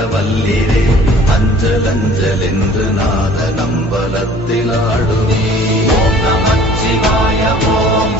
அருளாள வல்லீரே அஞ்சல் அஞ்சல் என்று நாத நம்பலத்தில் ஆடுவே நமச்சிவாய ஓம்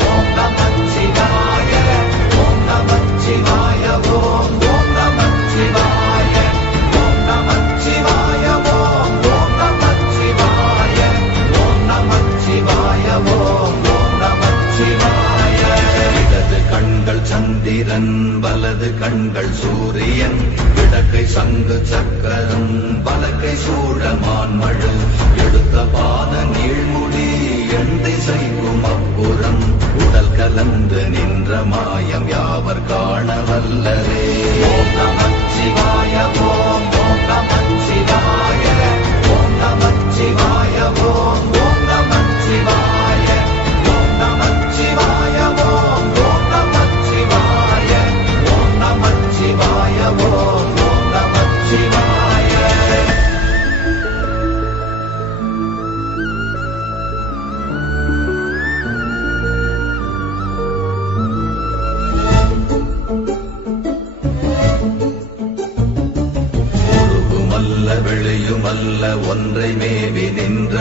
கண்ணன் வலது கண்கள் சூரியன் இடக்கை சங்கு சக்கரம் பலக்கை சூழமான் மழு. எடுத்த பாத நீழ்முடி எண் திசைக்கும் அப்புறம் உடல் கலந்து நின்ற மாயம் யாவர் காண வல்லரே ஓம் நம சிவாய ஓம் ஓம் ஓம் நம ஓம்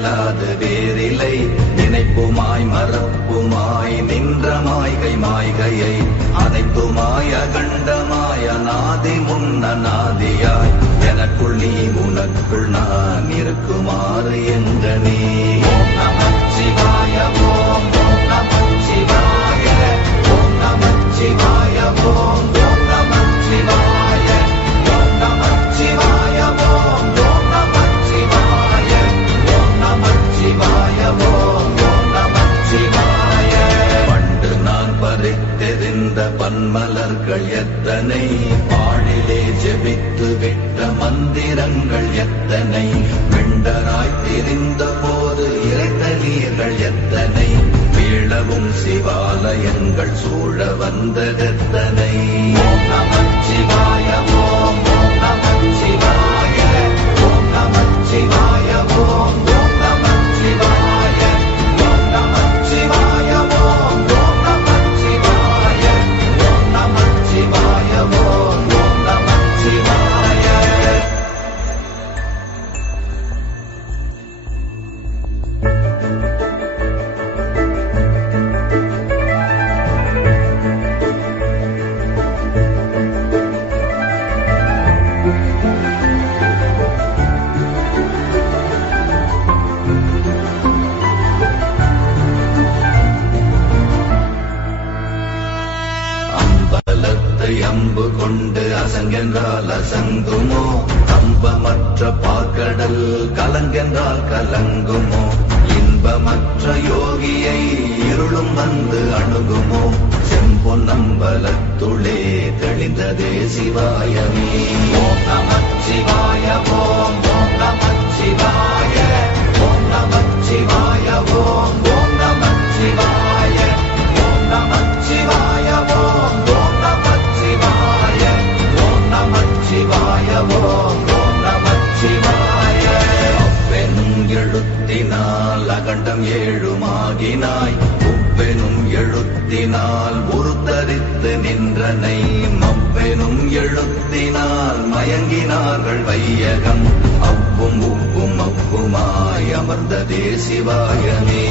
இயலாது வேறிலை நினைப்புமாய் மறப்புமாய் நின்ற மாய்கை மாய்கையை அனைத்துமாய் அகண்டமாய் அநாதி முன்ன நாதியாய். எனக்குள் நீ உனக்குள் நான் இருக்குமாறு எங்க நீ. சிவாய ஓம் நமச்சிவாய ஓம் நமச்சிவாய ஓம் வயங்கள் சூழ வந்ததெத்தனை. இன்பமற்ற பார்க்கடல் கலங்கென்றால் கலங்குமோ? இன்பமற்ற யோகியை இருளும் வந்து அணுகுமோ? செம்பொன்னம்பலத்துளே தெளிந்ததே சிவாயமே. ஓம் நமச் சிவாய ஓம் ஓம் நமச் சிவாய ஓம் நமச் சிவாய. ஓம் ஓம். நமச் சிவாய எழுத்து நின்றனை மப்பெனும் எழுத்தினால் மயங்கினார்கள் வையகம். அவ்வும் உப்பும் அப்புமாய் அமர்ந்த தேசிவாயமே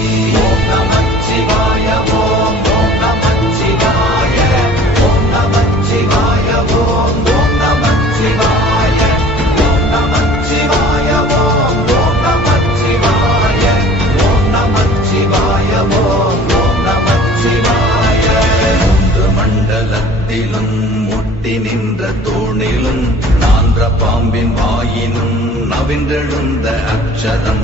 நமச்சிவாயம் அவன் வாயினும் நவின்றெழுந்த அக்ஷரம்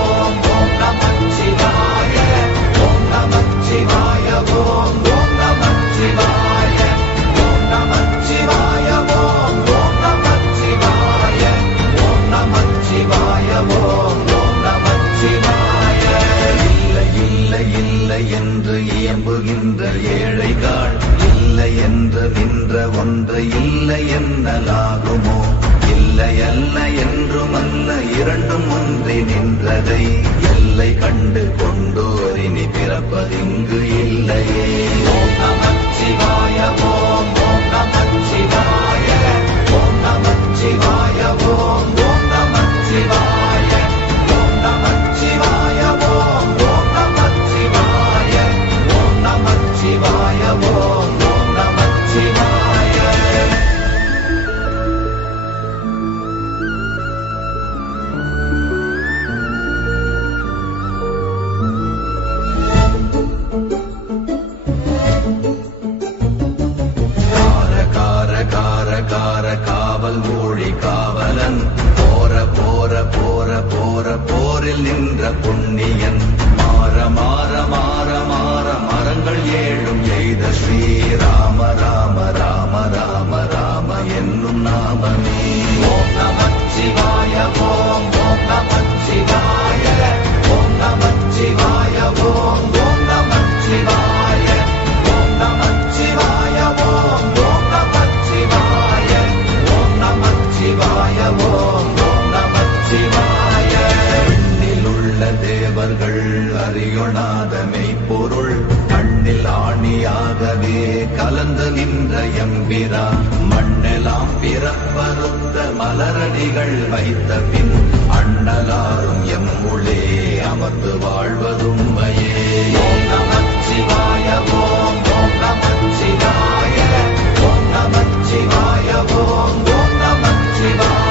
ఎన్నున్నామని. ఓం నమ శివాయ ఓం ఓం నమ శివాయ. நின்ற எம்பிரா. மண்ணெல்லாம் பிறப்பருந்த மலரடிகள் வைத்த பின் அண்ணலாரும் எம்முளே அமர்ந்து வாழ்வதும்மையே. ஓம் நமச்சிவாய ஓம் நமச்சிவாய ஓம் நமச்சிவாய ஓம் நமச்சிவாய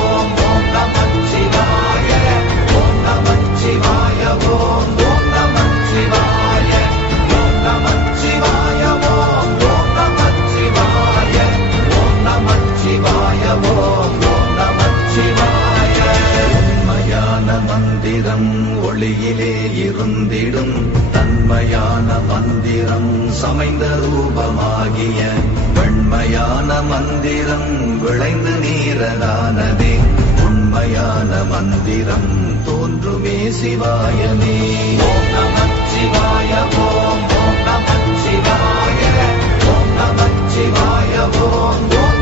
விளைந்து நீரலானதே உண்மையான மந்திரம் தோன்றுமே சிவாயமே ஓம் நமச்சிவாய ஓம் ஓம் நமச்சிவாய ஓம் சிவாய ஓம் ஓம்